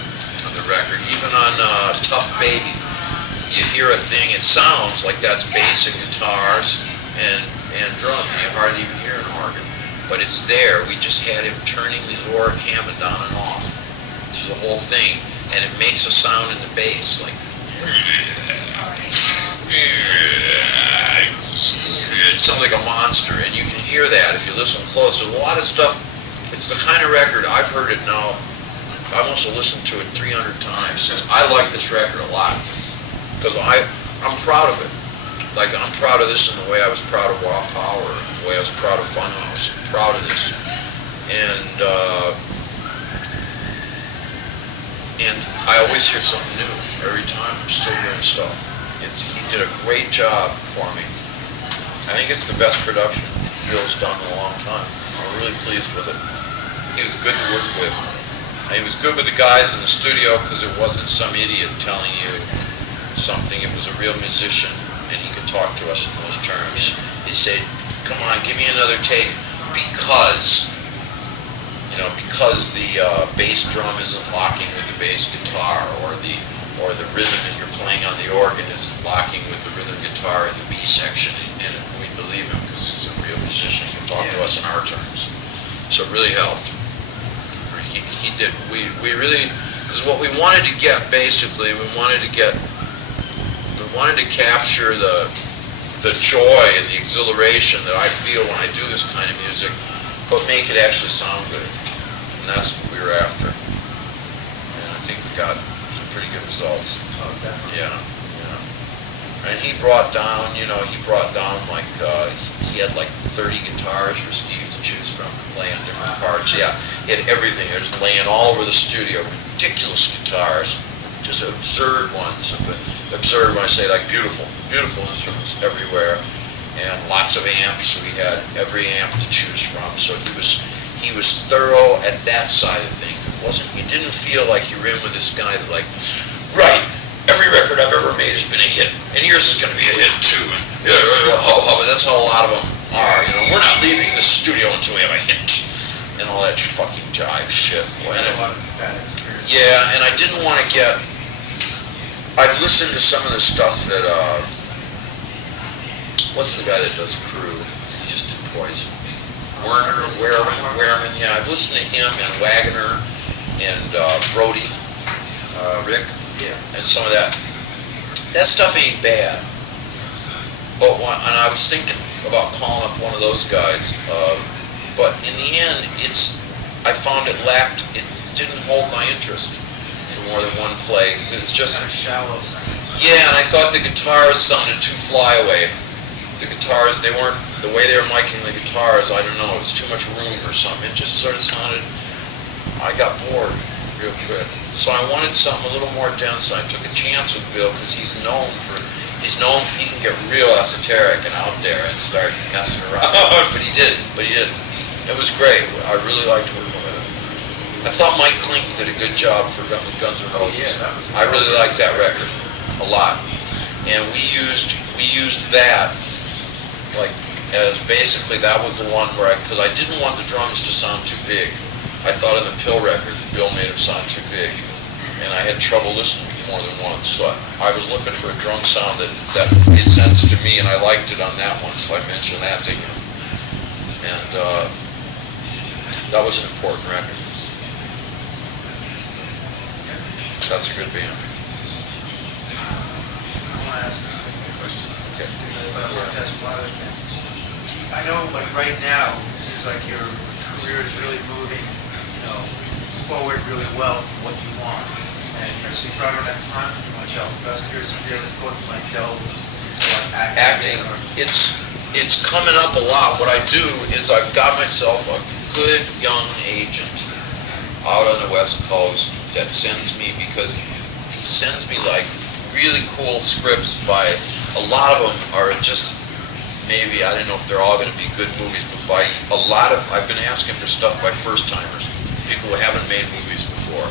record. Even on Tough Baby, you hear a thing, it sounds like that's bass and guitars and drums. You hardly even hear an organ, but it's there. We just had him turning his Hammond on and off through the whole thing, and it makes a sound in the bass like it sounds like a monster, and you can hear that if you listen close. There's a lot of stuff. It's the kind of record, I've heard it now, I must have listened to it 300 times. I like this record a lot because I'm proud of it. Like, I'm proud of this in the way I was proud of Raw Power, and the way I was proud of Funhouse. I'm proud of this. And I always hear something new. Every time I'm still hearing stuff. He did a great job for me. I think it's the best production Bill's done in a long time. I'm really pleased with it. He was good to work with. And he was good with the guys in the studio because it wasn't some idiot telling you something. It was a real musician, and he could talk to us in those terms. He'd say, come on, give me another take because the bass drum isn't locking with the bass guitar, or the rhythm that you're playing on the organ isn't locking with the rhythm guitar in the B section. And we believe him because he's a real musician. He can talk to us in our terms. So it really helped. He did. We really, because what we wanted to get, basically, we wanted to get wanted to capture the joy and the exhilaration that I feel when I do this kind of music, but make it actually sound good. And that's what we were after. And I think we got some pretty good results. Oh, definitely. Yeah. And he brought down like, he had like 30 guitars for Steve to choose from to play on different parts. Yeah, he had everything. It was laying all over the studio. Ridiculous guitars, just absurd ones. Absurd when I say, like, beautiful instruments everywhere. And lots of amps. We had every amp to choose from. So he was thorough at that side of things. You didn't feel like you were in with this guy that, like, right, every record I've ever made has been a hit, and yours is going to be a hit too. And but that's how a lot of them are. We're not leaving the studio until we have a hit, and all that fucking jive shit. A lot of bad experience. Yeah, and I didn't want to get. I've listened to some of the stuff that. What's the guy that does Crew? He just did Poison. Wehrman. Yeah, I've listened to him and Wagoner and Brody, Rick. Yeah. And some of that. That stuff ain't bad. But and I was thinking about calling up one of those guys, but in the end, I found it didn't hold my interest for more than one play. It's just kind of shallow. Yeah, and I thought the guitars sounded too flyaway. The guitars, they weren't the way they were miking the guitars. I don't know. It was too much room or something. It just sort of sounded. I got bored real quick. So I wanted something a little more dense. I took a chance with Bill because he can get real esoteric and out there and start messing around. But he didn't. It was great. I really liked working with him. I thought Mike Klink did a good job for Guns N' Roses. Yeah, that was I really liked that record a lot. And we used that like as basically that was the one where because I didn't want the drums to sound too big. I thought on the Pill record, Bill made them sound too big, and I had trouble listening more than once. So I was looking for a drum sound that made sense to me, and I liked it on that one, so I mentioned that to him. And that was an important record. That's a good band. I want to ask a couple questions. Okay. I know, like right now, it seems like your career is really moving, forward really well from what you want. And so you probably don't have time for too much else. But I was curious if you ever thought you might delve into like Acting. It's coming up a lot. What I do is I've got myself a good young agent out on the West Coast that sends me because he sends me like really cool scripts by a lot of them are just maybe I don't know if they're all going to be good movies, but by a lot of I've been asking for stuff by first timers, people who haven't made movies before,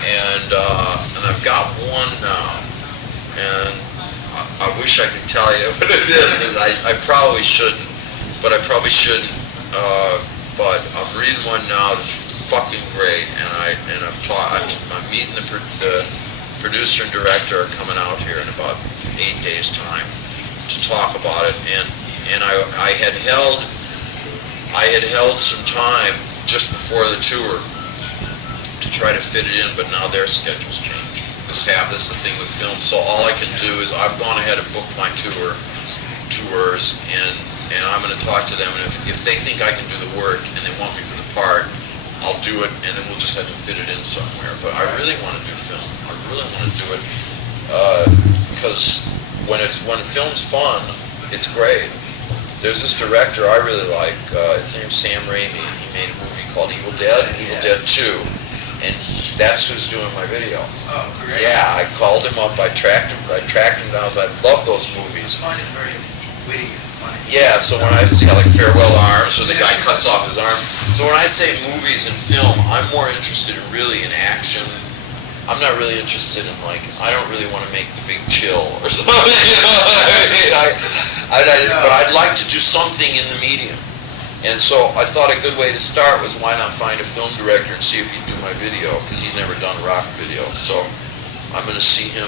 and I've got one now, and I wish I could tell you what it is. I probably shouldn't, but I probably shouldn't. But I'm reading one now that's fucking great, and I'm meeting the producer and director are coming out here in about 8 days' time to talk about it, and I had held some time just before the tour to try to fit it in, but now their schedules change. This is the thing with film. So all I can do is I've gone ahead and booked my tours, and I'm going to talk to them, and if they think I can do the work and they want me for the part, I'll do it, and then we'll just have to fit it in somewhere. But I really want to do film. I really want to do it because when film's fun, it's great. There's this director I really like. His name's Sam Raimi. He made a movie called Evil Dead 2, and that's who's doing my video. Oh, great. Yeah, I called him up. I tracked him down. I love those movies. I find it very witty and funny. Yeah, so when I see like Farewell to Arms, where the guy cuts off his arm. So when I say movies and film, I'm more interested in action. I'm not really interested in I don't really want to make The Big Chill or something. You know what I mean? But I'd like to do something in the medium. And so I thought a good way to start was why not find a film director and see if he'd do my video, because he's never done rock video. So I'm going to see him,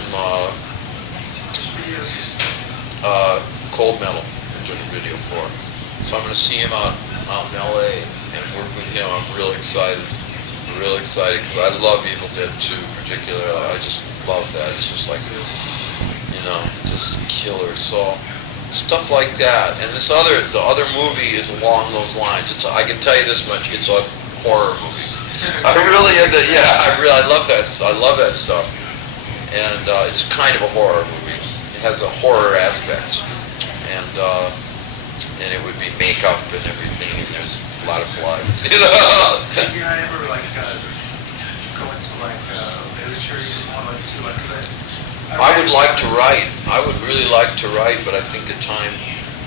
Cold Metal, I'm doing a video for. So I'm going to see him out in LA and work with him. I'm really excited because I love Evil Dead 2 particularly. I just love that. It's just like, just killer. So stuff like that. And the other movie is along those lines. I can tell you this much, it's a horror movie. I love that. I love that stuff. And it's kind of a horror movie. It has a horror aspect. And it would be makeup and everything, and there's a lot of blood. Did you not ever go into literature? You didn't want to I would like to write. I would really like to write, but I think the time.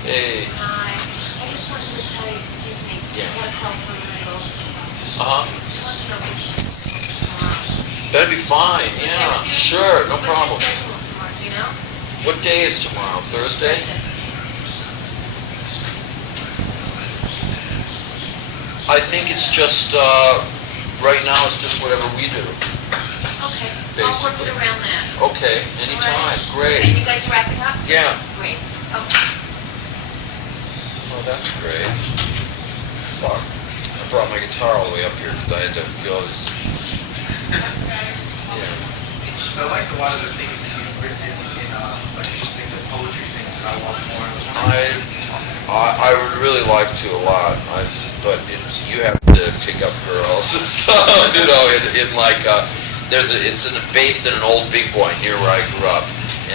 Hey. Hi. I just wanted to tell you, excuse me. Yeah. I got a call from my girls or something. She wants to know if we can tomorrow. That'd be fine. Yeah, sure, no problem. What's your schedule tomorrow, do you know? What day is tomorrow? Thursday? I think it's just, right now it's just whatever we do. Okay, so I'll work it around that. Okay, anytime, And great. you guys are wrapping up? Yeah, Great. Okay. well, that's great. Fuck. I brought my guitar all the way up here because I had to go this. Yeah. So I liked a lot of the things that you've written interesting the poetry things that I want more. I would really like to a lot, but you have to pick up girls and stuff, in like, based in an old big boy near where I grew up,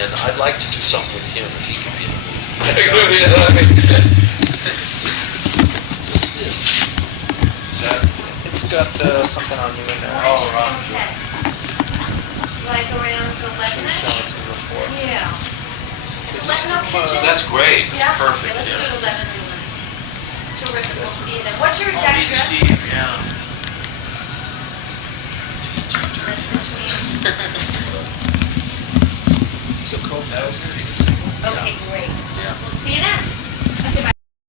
and I'd like to do something with him if he could be in the movie. What's this? It's got something on you in there. Okay. Like around 11? Should have shown it to you before. Yeah. This is 11 from, okay, Jim? That's great. Yeah? Perfect, Okay, yes. let's do 11 and 1. Terrific, we'll see you then. What's your exact Meet address? Steve, yeah. That's between. So Cold Metal's gonna be the single? Okay, great. Yeah. We'll see you then.